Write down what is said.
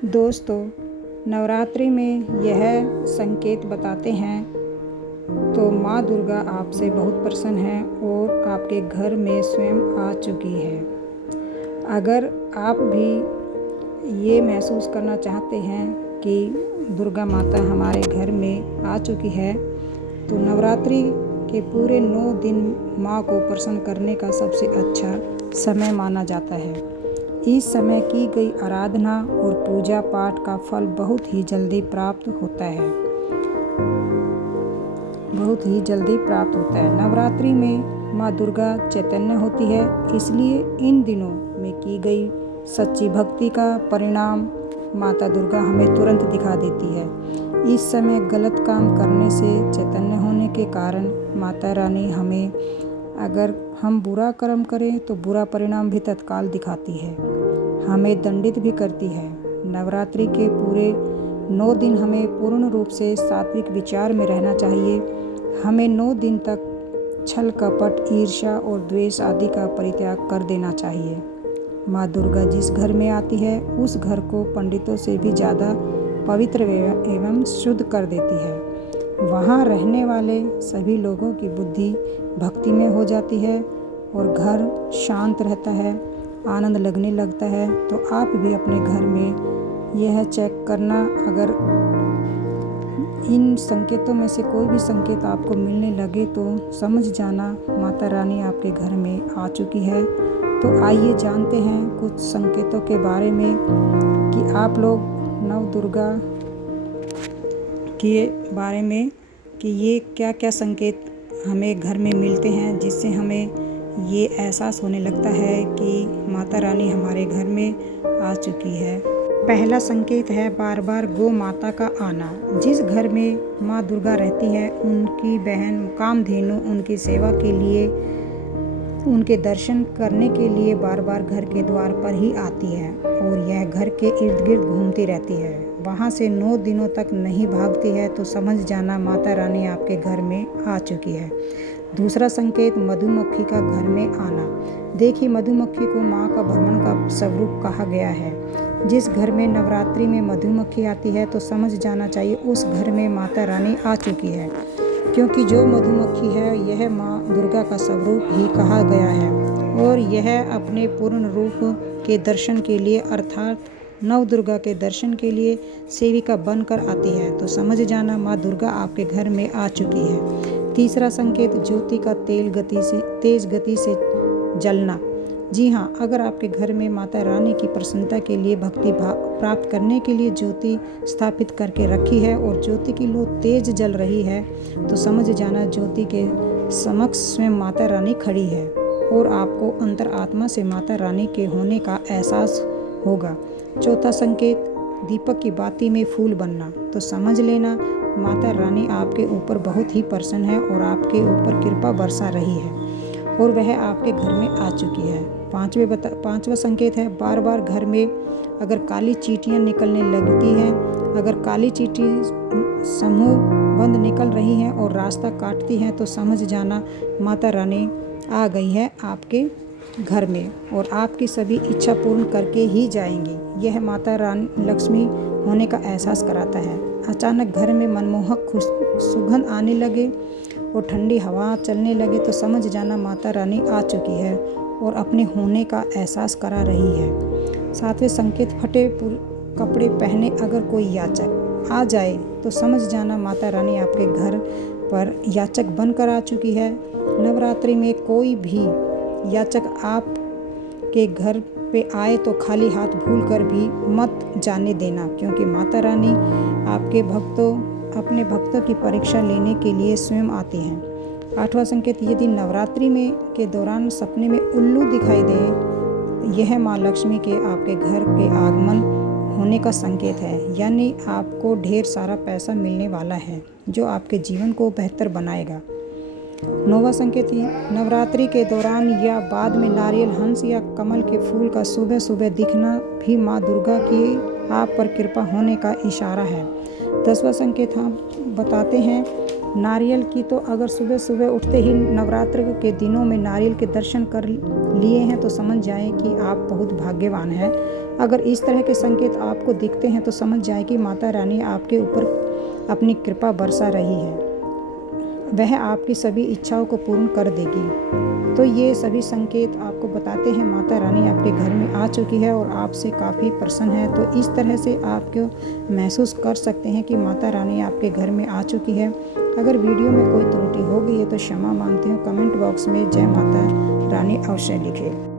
दोस्तों, नवरात्रि में यह संकेत बताते हैं तो माँ दुर्गा आपसे बहुत प्रसन्न है और आपके घर में स्वयं आ चुकी है। अगर आप भी ये महसूस करना चाहते हैं कि दुर्गा माता हमारे घर में आ चुकी है, तो नवरात्रि के पूरे 9 दिन माँ को प्रसन्न करने का सबसे अच्छा समय माना जाता है। इस समय की गई आराधना और पूजा पाठ का फल बहुत ही जल्दी प्राप्त होता है। नवरात्रि में माँ दुर्गा चैतन्य होती है, इसलिए इन दिनों में की गई सच्ची भक्ति का परिणाम माता दुर्गा हमें तुरंत दिखा देती है। इस समय गलत काम करने से चैतन्य होने के कारण माता रानी हमें, अगर हम बुरा कर्म करें तो बुरा परिणाम भी तत्काल दिखाती है, हमें दंडित भी करती है। नवरात्रि के पूरे 9 दिन हमें पूर्ण रूप से सात्विक विचार में रहना चाहिए। हमें 9 दिन तक छल कपट, ईर्ष्या और द्वेष आदि का परित्याग कर देना चाहिए। माँ दुर्गा जिस घर में आती है उस घर को पंडितों से भी ज़्यादा पवित्र एवं शुद्ध कर देती है। वहाँ रहने वाले सभी लोगों की बुद्धि भक्ति में हो जाती है और घर शांत रहता है, आनंद लगने लगता है। तो आप भी अपने घर में यह चेक करना, अगर इन संकेतों में से कोई भी संकेत आपको मिलने लगे तो समझ जाना माता रानी आपके घर में आ चुकी है। तो आइए जानते हैं कुछ संकेतों के बारे में कि आप लोग नव दुर्गा के बारे में कि ये क्या क्या संकेत हमें घर में मिलते हैं, जिससे हमें ये एहसास होने लगता है कि माता रानी हमारे घर में आ चुकी है। पहला संकेत है बार बार गौ माता का आना। जिस घर में माँ दुर्गा रहती है, उनकी बहन कामधेनु उनकी सेवा के लिए, उनके दर्शन करने के लिए बार बार घर के द्वार पर ही आती है और यह घर के इर्द गिर्द घूमती रहती है। वहाँ से 9 दिनों तक नहीं भागती है तो समझ जाना माता रानी आपके घर में आ चुकी है। दूसरा संकेत मधुमक्खी का घर में आना। देखिए, मधुमक्खी को माँ का भ्रमण का स्वरूप कहा गया है। जिस घर में नवरात्रि में मधुमक्खी आती है तो समझ जाना चाहिए उस घर में माता रानी आ चुकी है, क्योंकि जो मधुमक्खी है यह माँ दुर्गा का स्वरूप ही कहा गया है और यह अपने पूर्ण रूप के दर्शन के लिए, अर्थात नव दुर्गा के दर्शन के लिए सेविका बनकर आती है। तो समझ जाना माँ दुर्गा आपके घर में आ चुकी है। तीसरा संकेत ज्योति का तेज गति से जलना। जी हाँ, अगर आपके घर में माता रानी की प्रसन्नता के लिए भक्ति प्राप्त करने के लिए ज्योति स्थापित करके रखी है और ज्योति की लौ तेज जल रही है, तो समझ जाना ज्योति के समक्ष स्वयं माता रानी खड़ी है और आपको अंतरात्मा से माता रानी के होने का एहसास होगा। चौथा संकेत दीपक की बाती में फूल बनना। तो समझ लेना माता रानी आपके ऊपर बहुत ही प्रसन्न है और आपके ऊपर कृपा बरसा रही है और वह आपके घर में आ चुकी है। पांचवा संकेत है बार बार घर में अगर काली चींटियां निकलने लगती हैं, अगर काली चींटी समूह बंद निकल रही हैं और रास्ता काटती हैं, तो समझ जाना माता रानी आ गई है आपके घर में और आपकी सभी इच्छा पूर्ण करके ही जाएंगी। यह माता रानी लक्ष्मी होने का एहसास कराता है। अचानक घर में मनमोहक सुगंध आने लगे और ठंडी हवा चलने लगे तो समझ जाना माता रानी आ चुकी है और अपने होने का एहसास करा रही है। सातवें संकेत फटे कपड़े पहने अगर कोई याचक आ जाए तो समझ जाना माता रानी आपके घर पर याचक बनकर आ चुकी है। नवरात्रि में कोई भी याचक आप के घर पे आए तो खाली हाथ भूलकर भी मत जाने देना, क्योंकि माता रानी अपने भक्तों की परीक्षा लेने के लिए स्वयं आती हैं। 8वां संकेत यदि नवरात्रि में के दौरान सपने में उल्लू दिखाई दे, यह माँ लक्ष्मी के आपके घर के आगमन होने का संकेत है, यानी आपको ढेर सारा पैसा मिलने वाला है जो आपके जीवन को बेहतर बनाएगा। 9वां संकेत नवरात्रि के दौरान या बाद में नारियल, हंस या कमल के फूल का सुबह सुबह दिखना भी माँ दुर्गा की आप पर कृपा होने का इशारा है। 10वां संकेत हम बताते हैं नारियल की। तो अगर सुबह सुबह उठते ही नवरात्र के दिनों में नारियल के दर्शन कर लिए हैं तो समझ जाएं कि आप बहुत भाग्यवान हैं। अगर इस तरह के संकेत आपको दिखते हैं तो समझ जाए कि माता रानी आपके ऊपर अपनी कृपा बरसा रही है, वह आपकी सभी इच्छाओं को पूर्ण कर देगी। तो ये सभी संकेत आपको बताते हैं माता रानी आपके घर में आ चुकी है और आपसे काफ़ी प्रसन्न है। तो इस तरह से आपको महसूस कर सकते हैं कि माता रानी आपके घर में आ चुकी है। अगर वीडियो में कोई त्रुटि हो गई है तो क्षमा मांगती हूँ। कमेंट बॉक्स में जय माता रानी अवश्य लिखें।